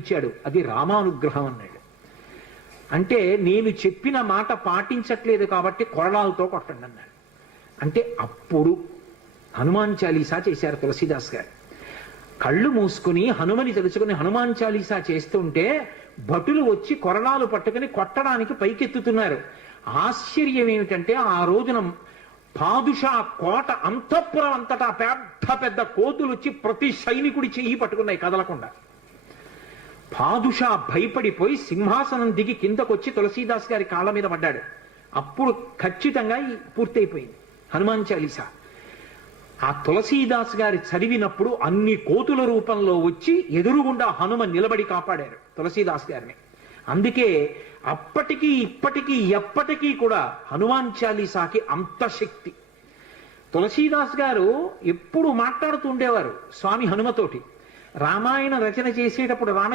ఇచ్చాడు. అది రామానుగ్రహం అన్నాడు. అంటే నేను చెప్పిన మాట పాటించట్లేదు కాబట్టి కొరడాలతో కొట్టండి అన్నాడు. అంటే అప్పుడు హనుమాన్ చాలీసా చేశారు తులసీదాస్ గారు. కళ్ళు మూసుకుని హనుమని తెలుసుకుని హనుమాన్ చాలీసా చేస్తుంటే భటులు వచ్చి కొరడాలు పట్టుకుని కొట్టడానికి పైకెత్తుతున్నారు. ఆశ్చర్యం ఏమిటంటే ఆ రోజున పాదుషా కోట అంతఃపురం అంతటా పెద్ద పెద్ద కోతులు వచ్చి ప్రతి సైనికుడి చెయ్యి పట్టుకున్నాయి కదలకుండా. పాదుషా భయపడిపోయి సింహాసనం దిగి కిందకొచ్చి తులసీదాస్ గారి కాళ్ళ మీద పడ్డాడు. అప్పుడు ఖచ్చితంగా పూర్తయిపోయింది. హనుమాన్ చాలీసా. ఆ తులసీదాస్ గారి చదివినప్పుడు అన్ని కోతుల రూపంలో వచ్చి ఎదురుగుండా హనుమ నిలబడి కాపాడారు తులసీదాస్ గారిని. అందుకే అప్పటికీ ఇప్పటికీ ఎప్పటికీ కూడా హనుమాన్ చాలీసాకి అంత శక్తి. తులసీదాస్ గారు ఎప్పుడు మాట్లాడుతూ ఉండేవారు స్వామి హనుమతోటి. రామాయణ రచన చేసేటప్పుడు రామ